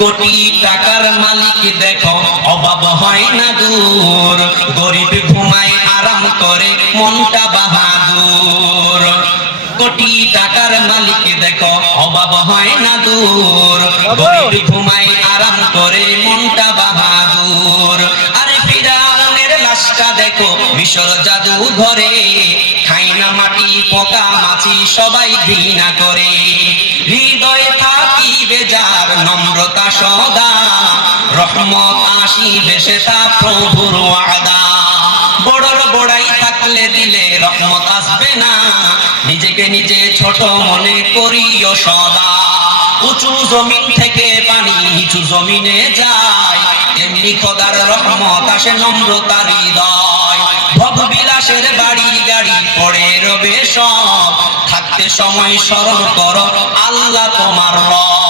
কোটি টাকার মালিক দেখো অভাব হয় না দূর, গরিব ঘুমায় আরাম করে মনটা বাহাদুর। কোটি টাকার মালিক দেখো অভাব হয় না দূর, গরিব ঘুমায় আরাম করে মনটা বাহাদুর। আরে ফিরাউনের লাশটা দেখো মিশর জাদু ঘরে, খায় না মাটি পোকা মাছি সবাই ঘৃণা করে। হৃদয়ে থাকিবে যার নম্রতা সদা, রহমত আসিবে সেটা প্রভুর ওয়াদা। বড়র বড়াই থাকলে দিলে রহমত আসবে না, নিজেকে নিজে ছোট মনে করিও সদা। উঁচু জমিন থেকে পানি নিচু জমিনে যায়, তেমনি খোদার রহমত আসে নম্রতার হৃদয়। ভোগ বিলাসের বাড়ি গাড়ি পড়ে রবে সব, থাকতে সময় স্মরণ করো আল্লাহ তোমার রব।